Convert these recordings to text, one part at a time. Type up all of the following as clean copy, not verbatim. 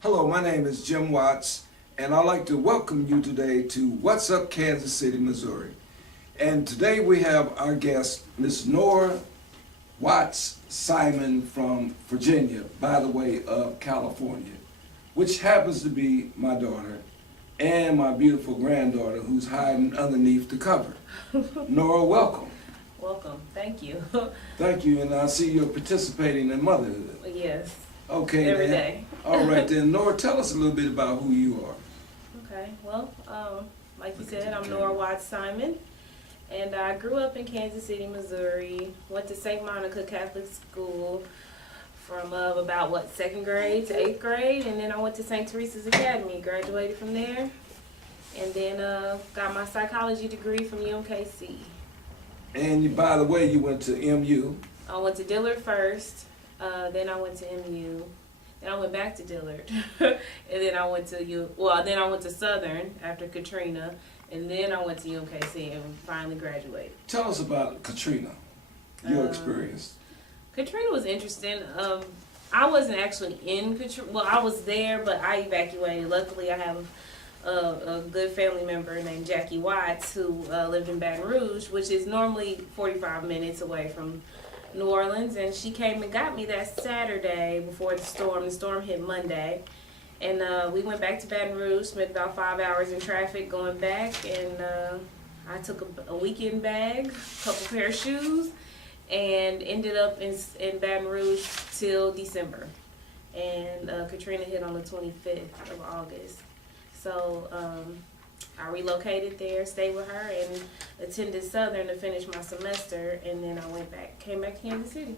Hello, my name is Jim Watts, and I'd like to welcome you today to What's Up Kansas City, Missouri. And today we have our guest, Miss Nora Watts Simon from Virginia, by the way, of California, which happens to be my daughter and my beautiful granddaughter who's hiding underneath the cover. Nora, welcome. Welcome. Thank you. Thank you, and I see you're participating in motherhood. Yes. Okay, Every then. day. All right, then. Nora, tell us a little bit about who you are. Okay. Well, like you said, I'm Nora Watts Simon, and I grew up in Kansas City, Missouri. Went to St. Monica Catholic School from about second grade to 8th grade, and then I went to St. Teresa's Academy. Graduated from there, and then got my psychology degree from UMKC. And you, by the way, you went to MU. I went to Dillard first, then I went to MU, then I went back to Dillard, and then I went to then I went to Southern after Katrina, and then I went to UMKC and finally graduated. Tell us about Katrina, your experience. Katrina was interesting. I wasn't actually in Katrina. Well, I was there, but I evacuated. Luckily, I have a good family member named Jackie Watts who lived in Baton Rouge, which is normally 45 minutes away from New Orleans, and she came and got me that Saturday before the storm. The storm hit Monday, and we went back to Baton Rouge, spent about 5 hours in traffic going back, and I took a weekend bag, a couple pair of shoes, and ended up in Baton Rouge till December. And Katrina hit on the 25th of August. So I relocated there, stayed with her, and attended Southern to finish my semester, and then I came back to Kansas City.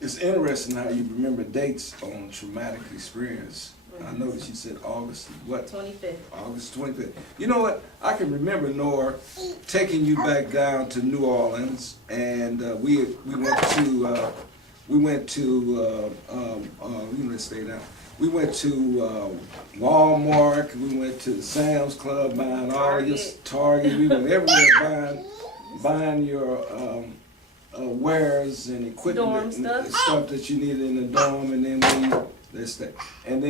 It's interesting how you remember dates on traumatic experience. I noticed you said August, what? 25th. August 25th. You know what? I can remember, Nora, taking you back down to New Orleans, and we went to let's stay down. We went to Walmart, we went to Sam's Club buying all this Target. We went everywhere buying your wares and equipment and stuff that you needed in the dorm, and then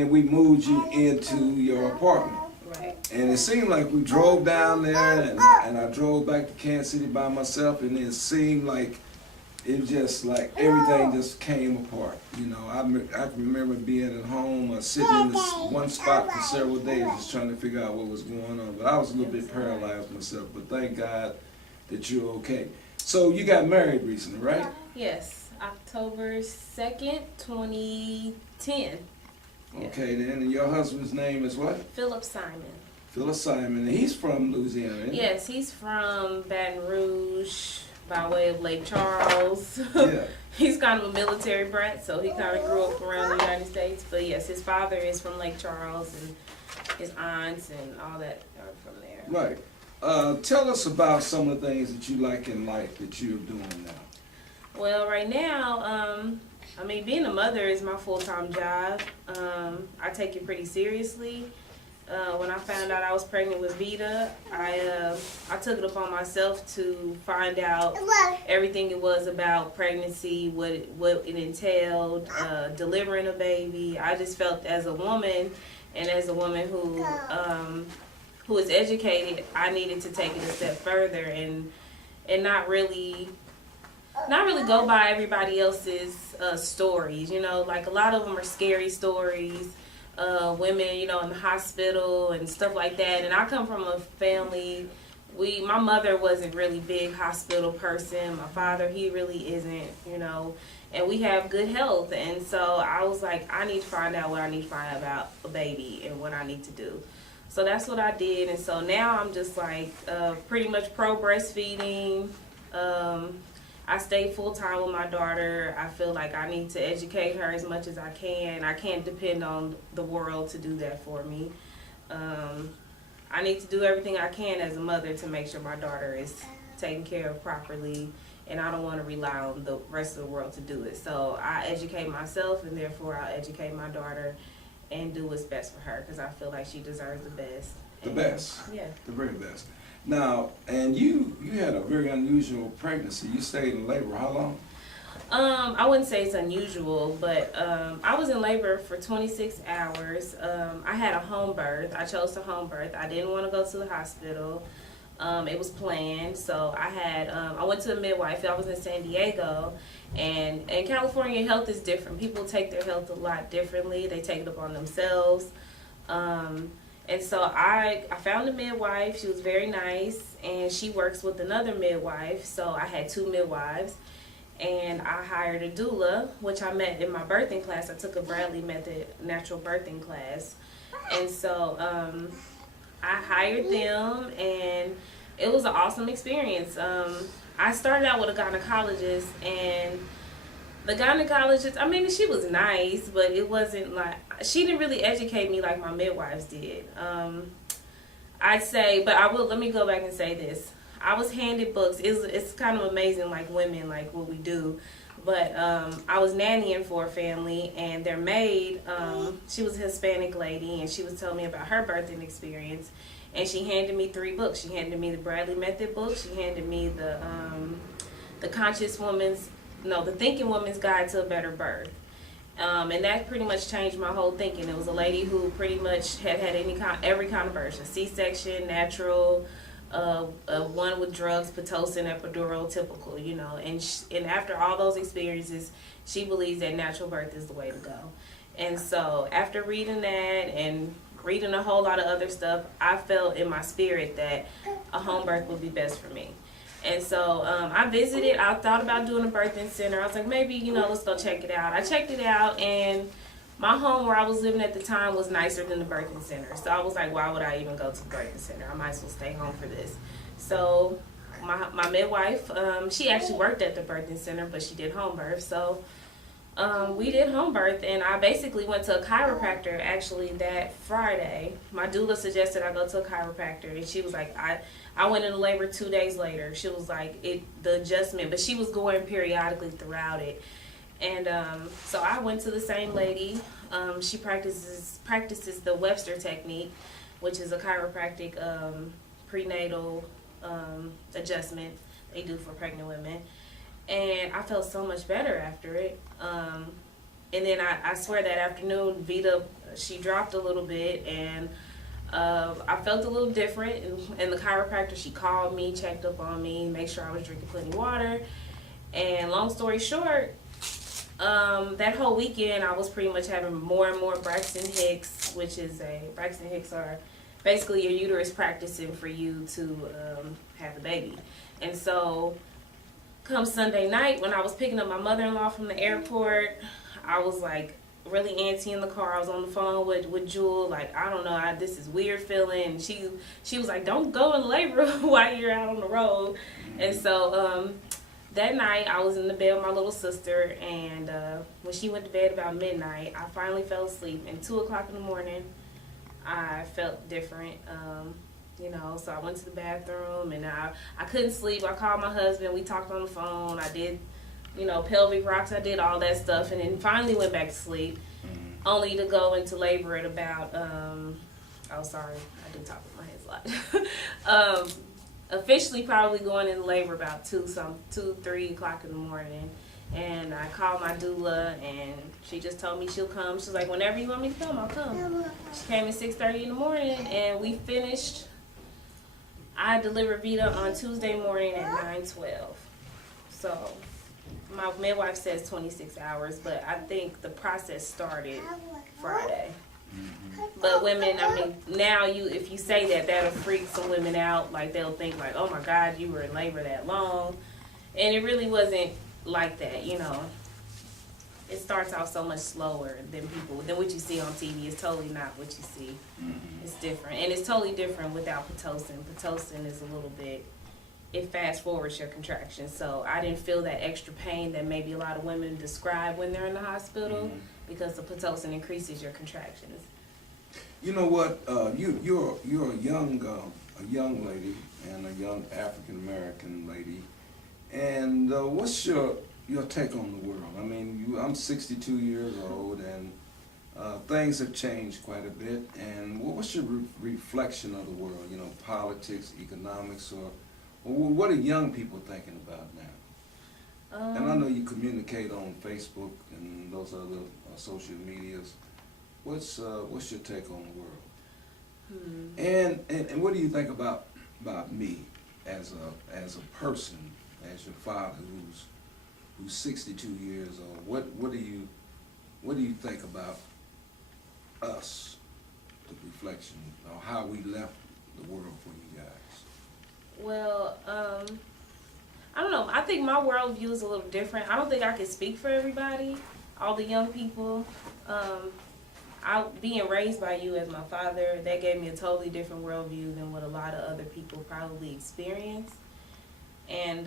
we moved you into your apartment. Right. And it seemed like we drove down there, and I drove back to Kansas City by myself, and it seemed like it just like everything just came apart. You know, I can remember being at home, sitting in this one spot for several days, just trying to figure out what was going on. But I was a little bit paralyzed myself. But thank God that you're okay. So you got married recently, right? Yes, October 2nd, 2010. Okay, then. And your husband's name is what? Philip Simon. Philip Simon. And he's from Louisiana, isn't he? Yes, he's from Baton Rouge, by way of Lake Charles. Yeah. He's kind of a military brat, so he kind of grew up around the United States. But yes, his father is from Lake Charles, and his aunts and all that are from there. Right. Tell us about some of the things that you like in life that you're doing now. Well, right now, being a mother is my full-time job. I take it pretty seriously. When I found out I was pregnant with Vita, I took it upon myself to find out everything it was about pregnancy, what it entailed, delivering a baby. I just felt as a woman, and as a woman who is educated, I needed to take it a step further and not really go by everybody else's stories. You know, like a lot of them are scary stories. Women, you know, in the hospital and stuff like that. And I come from a family, my mother wasn't really big hospital person. My father, he really isn't, you know, and we have good health. And so I was like, I need to find out what I need to find out about a baby and what I need to do. So that's what I did. And so now I'm just like pretty much pro breastfeeding. I stay full-time with my daughter. I feel like I need to educate her as much as I can. I can't depend on the world to do that for me. I need to do everything I can as a mother to make sure my daughter is taken care of properly, and I don't want to rely on the rest of the world to do it. So I educate myself, and therefore I educate my daughter and do what's best for her, because I feel like she deserves the best. The best? Yeah. The very best. Now, and you had a very unusual pregnancy. You stayed in labor how long? I wouldn't say it's unusual, but I was in labor for 26 hours. I had a home birth. I chose to home birth. I didn't want to go to the hospital. It was planned, so I went to a midwife. I was in San Diego, and in California, health is different. People take their health a lot differently. They take it upon themselves. And so I found a midwife. She was very nice, and she works with another midwife. So I had two midwives, and I hired a doula, which I met in my birthing class. I took a Bradley Method natural birthing class, and so I hired them, and it was an awesome experience. I started out with a gynecologist, and the gynecologist, I mean, she was nice, but it wasn't like, she didn't really educate me like my midwives did. I'd say, but let me go back and say this. I was handed books. It's kind of amazing, like women, like what we do. But I was nannying for a family, and their maid, she was a Hispanic lady, and she was telling me about her birthing experience. And she handed me 3 books. She handed me the Bradley Method book. She handed me the Thinking Woman's Guide to a Better Birth. And that pretty much changed my whole thinking. It was a lady who pretty much had every kind of birth: a C-section, natural, one with drugs, Pitocin, epidural, typical, you know. And after all those experiences, she believes that natural birth is the way to go. And so after reading that and reading a whole lot of other stuff, I felt in my spirit that a home birth would be best for me. And so I visited. I thought about doing a birthing center. I was like, maybe, you know, let's go check it out. I checked it out, and my home where I was living at the time was nicer than the birthing center. So I was like, why would I even go to the birthing center? I might as well stay home for this. So my midwife, she actually worked at the birthing center, but she did home birth. So we did home birth, and I basically went to a chiropractor actually that Friday. My doula suggested I go to a chiropractor, and she was like, I went into labor 2 days later. She was like, the adjustment, but she was going periodically throughout it. And so I went to the same lady. She practices the Webster technique, which is a chiropractic prenatal adjustment they do for pregnant women. And I felt so much better after it. And then I swear that afternoon, Vita, she dropped a little bit, and I felt a little different. And the chiropractor, she called me, checked up on me, made sure I was drinking plenty of water. And long story short, that whole weekend, I was pretty much having more and more Braxton Hicks, Braxton Hicks are basically your uterus practicing for you to have a baby. And so come Sunday night, when I was picking up my mother-in-law from the airport, I was like really antsy in the car. I was on the phone with Jewel, like, I don't know, this is weird feeling. And she was like, don't go in labor while you're out on the road. And so that night, I was in the bed with my little sister, and when she went to bed about midnight, I finally fell asleep. And 2 o'clock in the morning, I felt different. You know, so I went to the bathroom, and I couldn't sleep. I called my husband. We talked on the phone. I did, you know, pelvic rocks. I did all that stuff, and then finally went back to sleep, only to go into labor at about, oh, sorry, I do talk with my hands a lot. Officially probably going into labor about 3 o'clock in the morning. And I called my doula, and she just told me she'll come. She's like, whenever you want me to come, I'll come. She came at 6:30 in the morning, and we finished. I delivered Vita on Tuesday morning at 9:12. So my midwife says 26 hours, but I think the process started Friday. But women, I mean, now if you say that, that'll freak some women out. Like, they'll think like, oh my God, you were in labor that long. And it really wasn't like that, you know. It starts out so much slower than what you see on TV. It's totally not what you see. It's different. And it's totally different without Pitocin. Pitocin is a little bit, it fast forwards your contractions. So I didn't feel that extra pain that maybe a lot of women describe when they're in the hospital, because the Pitocin increases your contractions. You know what? You're a young lady, and a young African American lady. And what's your take on the world? I mean, I'm 62 years old, and things have changed quite a bit. And what's your reflection of the world? You know, politics, economics, or what are young people thinking about now? And I know you communicate on Facebook and those other social medias. What's your take on the world? And what do you think about me as a person, as your father who's 62 years old? What do you think about us, the reflection, or how we left the world for you guys? Well, I don't know. I think my worldview is a little different. I don't think I can speak for everybody, all the young people. Being raised by you as my father, that gave me a totally different worldview than what a lot of other people probably experience. And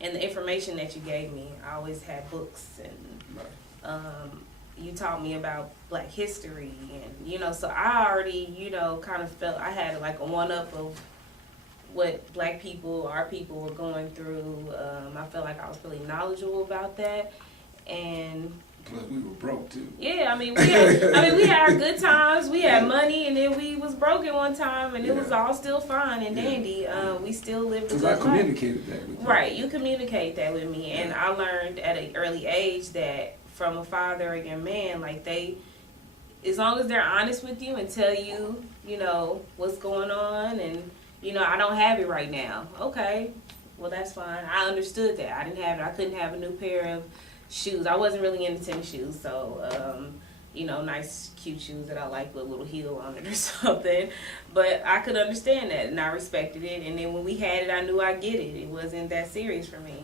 the information that you gave me, I always had books, and you taught me about Black history, and so I already kind of felt I had like a one-up of what Black people, our people, were going through. I felt like I was really knowledgeable about that, and plus we were broke too. yeah, we had our good times. We had money, and then we was broke at one time, and it was all still fine and dandy. We still lived a good life. Because I communicated that with you. Right, you communicate that with me, and I learned at an early age that from a father and a man, like as long as they're honest with you and tell you, what's going on, and I don't have it right now. Okay, well that's fine. I understood that. I didn't have it. I couldn't have a new pair of shoes. I wasn't really into tennis shoes, so nice cute shoes that I like with a little heel on it or something. But I could understand that, and I respected it. And then when we had it, I knew I'd get it. It wasn't that serious for me.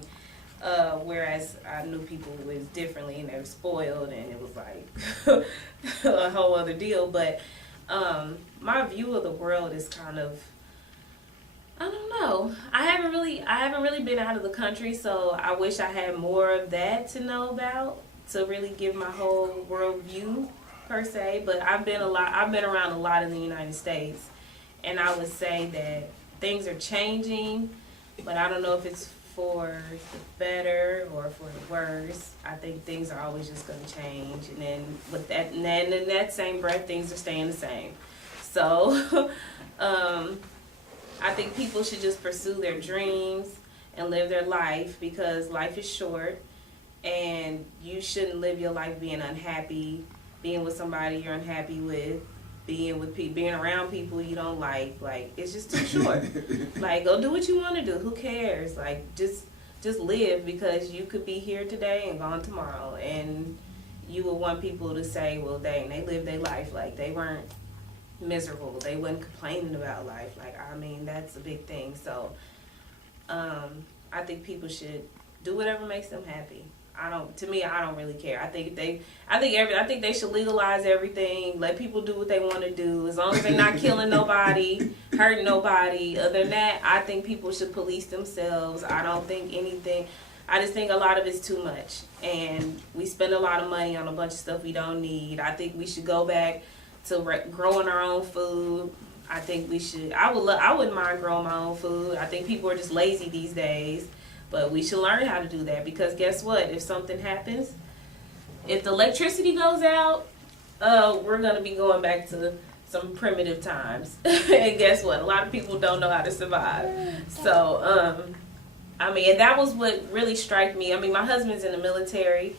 Whereas I knew people was differently, and they were spoiled, and it was like a whole other deal. But my view of the world is kind of, I don't know. I haven't really been out of the country, so I wish I had more of that to know about, to really give my whole world view per se. But I've been around a lot in the United States, and I would say that things are changing, but I don't know if it's for the better or for the worse. I think things are always just going to change, and then in that same breath, things are staying the same. So I think people should just pursue their dreams and live their life, because life is short, and you shouldn't live your life being unhappy, being with somebody you're unhappy with, being around people you don't like. Like, it's just too short. Like, go do what you want to do. Who cares? Like, just live, because you could be here today and gone tomorrow, and you would want people to say, well, dang, they lived their life. Like, they weren't miserable. They wasn't complaining about life. Like, that's a big thing. So I think people should do whatever makes them happy. I don't really care. I think they should legalize everything. Let people do what they want to do, as long as they're not killing nobody, hurting nobody. Other than that, I think people should police themselves. I don't think anything. I just think a lot of it's too much, and we spend a lot of money on a bunch of stuff we don't need. I think we should go back to growing our own food. I think we should. I wouldn't mind growing my own food. I think people are just lazy these days. But we should learn how to do that, because guess what? If something happens, if the electricity goes out, we're going to be going back to some primitive times. And guess what? A lot of people don't know how to survive. So, and that was what really struck me. My husband's in the military,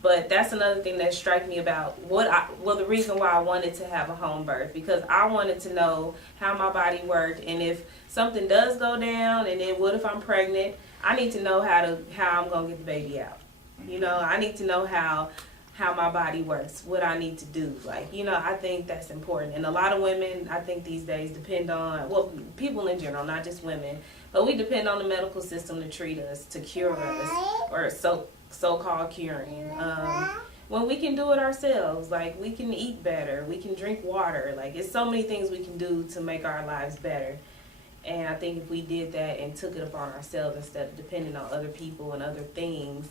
but that's another thing that struck me about the reason why I wanted to have a home birth, because I wanted to know how my body worked, and if something does go down, and then what if I'm pregnant, I need to know how I'm gonna get the baby out. I need to know how my body works, what I need to do. I think that's important. And a lot of women, I think these days, depend on, people in general, not just women, but we depend on the medical system to treat us, to cure us, or so-called curing. When we can do it ourselves, like, we can eat better, we can drink water. Like, it's so many things we can do to make our lives better. And I think if we did that and took it upon ourselves instead of depending on other people and other things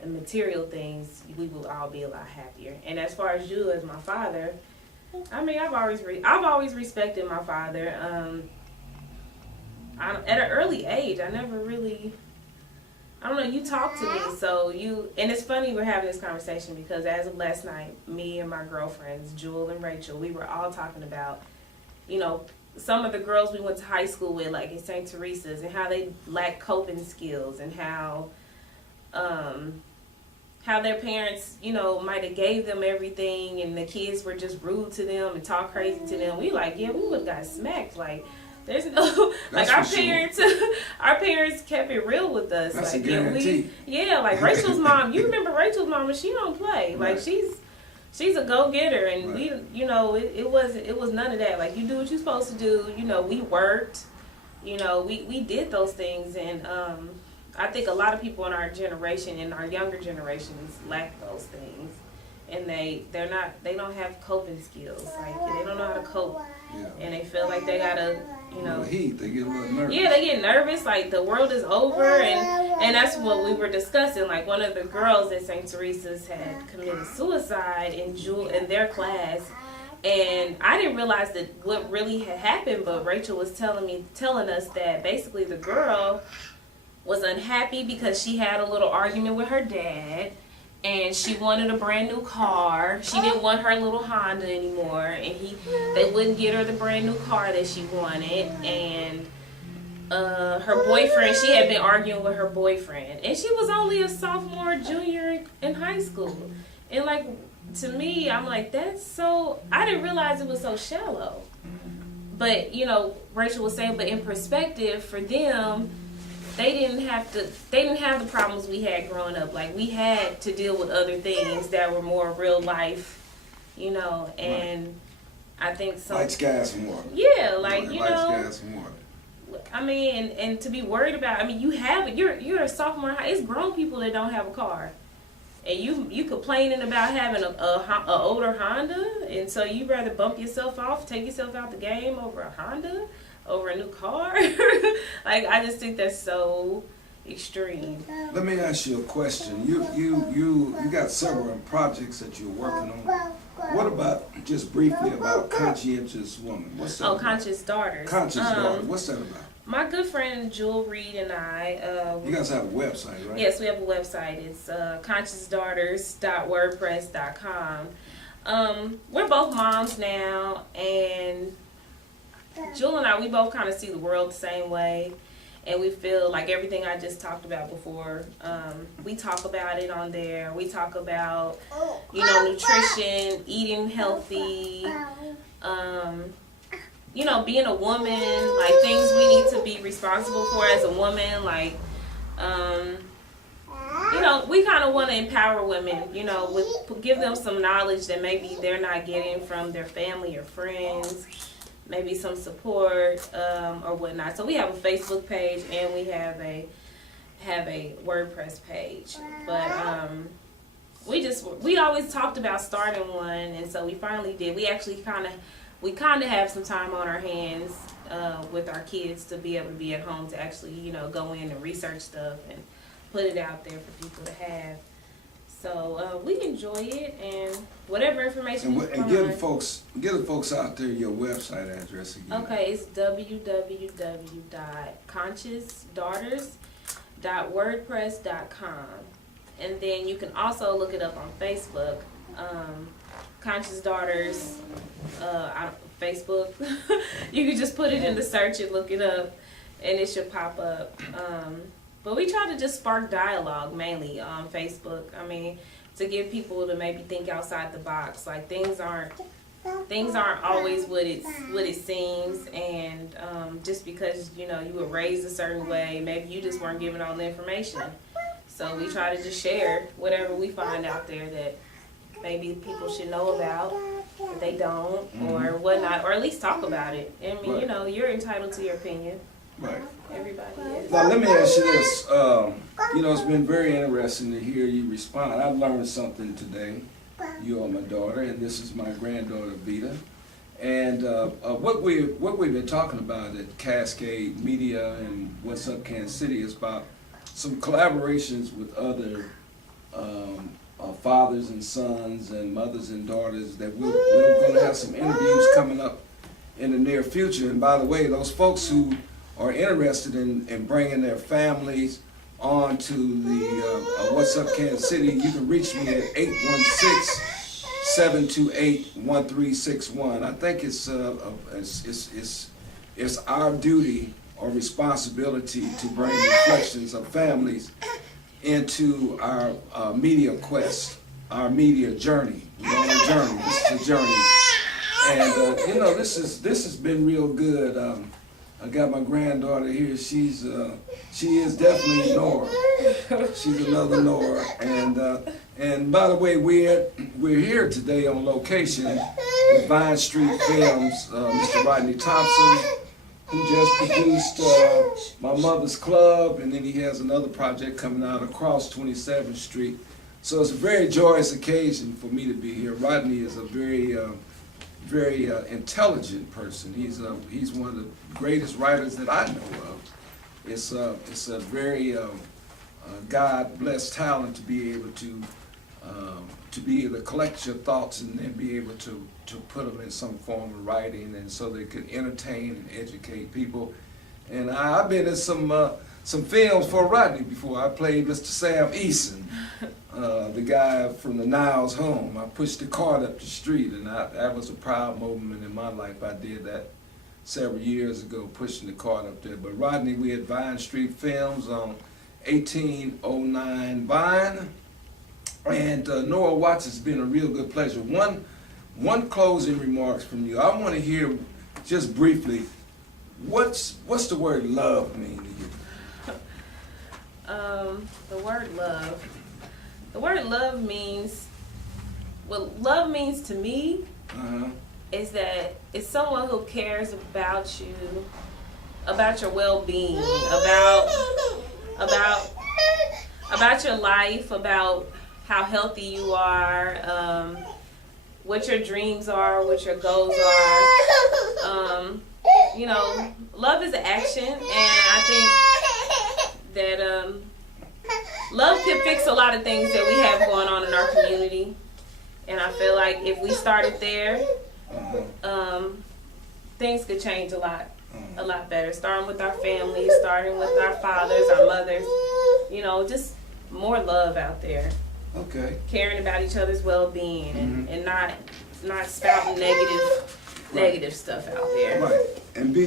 and material things, we would all be a lot happier. And as far as you as my father, I've always respected my father. At an early age, I I don't know, you talk to me, so and it's funny we're having this conversation because as of last night, me and my girlfriends, Jewel and Rachel, we were all talking about, you know, some of the girls we went to high school with, like in St. Teresa's, and how they lack coping skills, and how their parents, you know, might have gave them everything, and the kids were just rude to them and talk crazy to them. We like, yeah, we would have got smacked. Like, there's no, like our parents, our parents kept it real with us. That's like, a guarantee. like Rachel's mom. You remember Rachel's mom, and she don't play. Like she's a go getter, and we, you know, it was none of that. Like you do what you're supposed to do. You know, we worked. You know, we did those things, and I think a lot of people in our generation and our younger generations lack those things, and they don't have coping skills. Like they don't know how to cope, and they feel like they gotta, you know, they get a little nervous. Yeah, they get nervous. Like the world is over, and that's what we were discussing. Like one of the girls at St. Teresa's had committed suicide in their class. And I didn't realize that what really had happened, but Rachel was telling us that basically the girl was unhappy because she had a little argument with her dad, and she wanted a brand new car. She didn't want her little Honda anymore, and they wouldn't get her the brand new car that she wanted. And her boyfriend, she had been arguing with her boyfriend, and she was only a sophomore, junior in high school. And like, to me, I'm like, that's so, I didn't realize it was so shallow. But, you know, Rachel was saying, but in perspective, for them, they didn't have the problems we had growing up. Like, we had to deal with other things that were more real life, you know, and I think so. Lights, gas, and water. Yeah, like, you lights, know. Gas, and water. I mean, and to be worried about, I mean, you're a sophomore high, it's grown people that don't have a car. And you complaining about having a older Honda, and so you rather bump yourself off, take yourself out the game over a Honda, over a new car. Like, I just think that's so extreme. Let me ask you a question. You got several projects that you're working on. What about, just briefly, about Conscientious Woman? What's that about? Conscious Daughters. Conscious Daughters. What's that about? My good friend Jewel Reed and I. You guys have a website, right? Yes, we have a website. It's consciousdaughters.wordpress.com. We're both moms now, and Jewel and I, we both kind of see the world the same way, and we feel like everything I just talked about before. We talk about it on there. We talk about, you know, nutrition, eating healthy. You know, being a woman, like things we need to be responsible for as a woman, like, you know, we kind of want to empower women, you know, give them some knowledge that maybe they're not getting from their family or friends, maybe some support or whatnot. So we have a Facebook page and we have a WordPress page, but we always talked about starting one, and so we finally did. We actually kind of have some time on our hands with our kids to be able to be at home to actually, you know, go in and research stuff and put it out there for people to have. So we enjoy it, and whatever information and give the folks out there your website address again. Okay, it's www.consciousdaughters.wordpress.com, and then you can also look it up on Facebook. Conscious Daughters, Facebook. You can just put it in the search and look it up, and it should pop up. But we try to just spark dialogue mainly on Facebook. I mean, to get people to maybe think outside the box. Like things aren't always what it seems, and just because, you know, you were raised a certain way, maybe you just weren't given all the information. So we try to just share whatever we find out there that maybe people should know about, if they don't, or whatnot, or at least talk about it. I mean, you know, you're entitled to your opinion. Right. Everybody is. Now, let me ask you this. You know, it's been very interesting to hear you respond. I've learned something today. You are my daughter, and this is my granddaughter, Vita. And what we've been talking about at Cascade Media and What's Up Kansas City is about some collaborations with other fathers and sons and mothers and daughters that we're going to have some interviews coming up in the near future. And by the way, those folks who are interested in bringing their families on to the What's Up Kansas City, you can reach me at 816-728-1361. I think it's our duty or responsibility to bring reflections of families into our media quest, our media journey. We're on a journey. This is a journey, and this has been real good. I got my granddaughter here. She is definitely Nora. She's another Nora, and by the way, we're here today on location with Vine Street Films. Mr. Rodney Thompson, who just produced My Mother's Club, and then he has another project coming out across 27th Street. So it's a very joyous occasion for me to be here. Rodney is a very intelligent person. He's one of the greatest writers that I know of. It's a very God-blessed talent to be able to collect your thoughts and then be able to put them in some form of writing, and so they could entertain and educate people. And I've been in some films for Rodney before. I played Mr. Sam Eason, the guy from the Niles home. I pushed the cart up the street, and that was a proud moment in my life. I did that several years ago, pushing the cart up there. But Rodney, we had Vine Street Films on 1809 Vine. And Nora Watts, it's been a real good pleasure. One closing remarks from you. I want to hear just briefly, what's the word love mean to you? The word love. The word love means, what love means to me is that it's someone who cares about you, about your well-being, about your life, about how healthy you are, what your dreams are, what your goals are. Love is an action, and I think that love can fix a lot of things that we have going on in our community. And I feel like if we started there, things could change a lot better. Starting with our families, starting with our fathers, our mothers, just more love out there. Okay. Caring about each other's well-being and not spouting negative stuff out there. Right. And be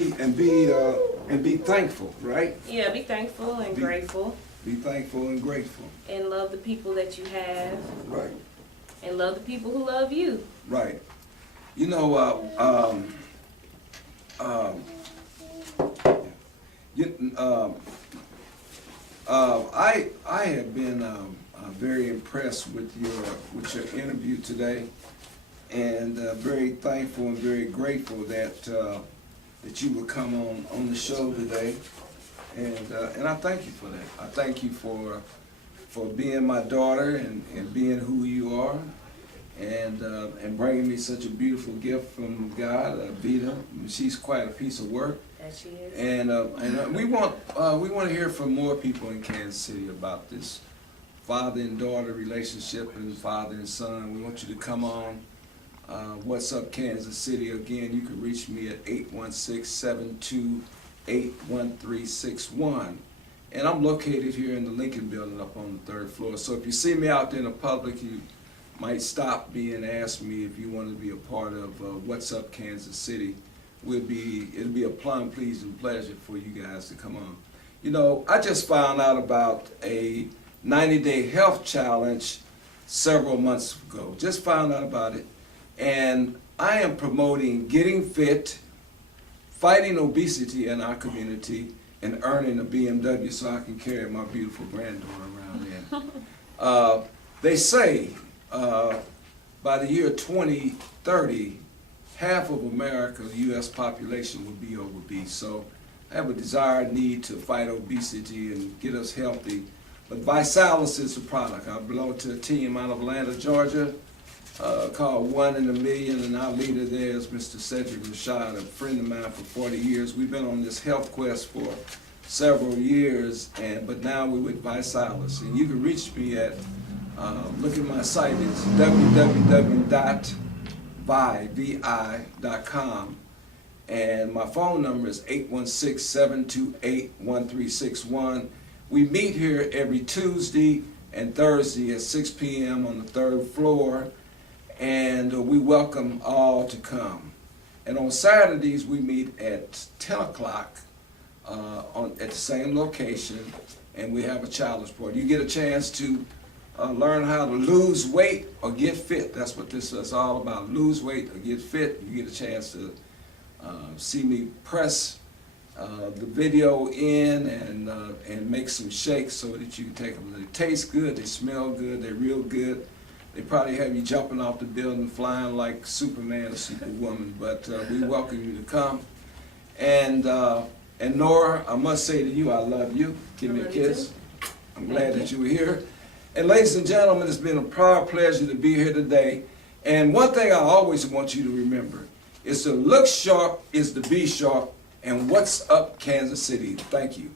thankful, right? Yeah, be thankful and grateful. Be thankful and grateful. And love the people that you have. Right. And love the people who love you. Right. I have been very impressed with your interview today, and very thankful and very grateful that you would come on the show today, and I thank you for that. I thank you for being my daughter and being who you are, and bringing me such a beautiful gift from God, Vita. She's quite a piece of work. That she is. And we want to hear from more people in Kansas City about this father and daughter relationship and father and son. We want you to come on What's Up Kansas City. Again, you can reach me at 816-728-1361. And I'm located here in the Lincoln Building up on the 3rd floor. So if you see me out there in the public, you might stop me and ask me if you want to be a part of What's Up Kansas City. It'll be a plum pleasing pleasure for you guys to come on. I just found out about a 90-day health challenge several months ago. Just found out about it. And I am promoting getting fit, fighting obesity in our community, and earning a BMW so I can carry my beautiful granddaughter around there. They say by the year 2030, half of America's U.S. population will be obese. So I have a desired need to fight obesity and get us healthy. But Visalis is the product. I belong to a team out of Atlanta, Georgia, called 1 in a Million, and our leader there is Mr. Cedric Rashad, a friend of mine for 40 years. We've been on this health quest for several years, but now we're with Visalis. And you can reach me at, look at my site, it's www.vi.com. And my phone number is 816-728-1361. We meet here every Tuesday and Thursday at 6 p.m. on the 3rd floor, and we welcome all to come. And on Saturdays, we meet at 10 o'clock at the same location, and we have a challenge board. You get a chance to learn how to lose weight or get fit. That's what this is all about, lose weight or get fit. You get a chance to see me press the video in and make some shakes so that you can take them. They taste good, they smell good, they're real good. They probably have you jumping off the building, flying like Superman or Superwoman, but we welcome you to come. And Nora, I must say to you, I love you. Give me a kiss. I'm glad that you were here. And ladies and gentlemen, it's been a proud pleasure to be here today. And one thing I always want you to remember is to look sharp is to be sharp. And what's up, Kansas City? Thank you.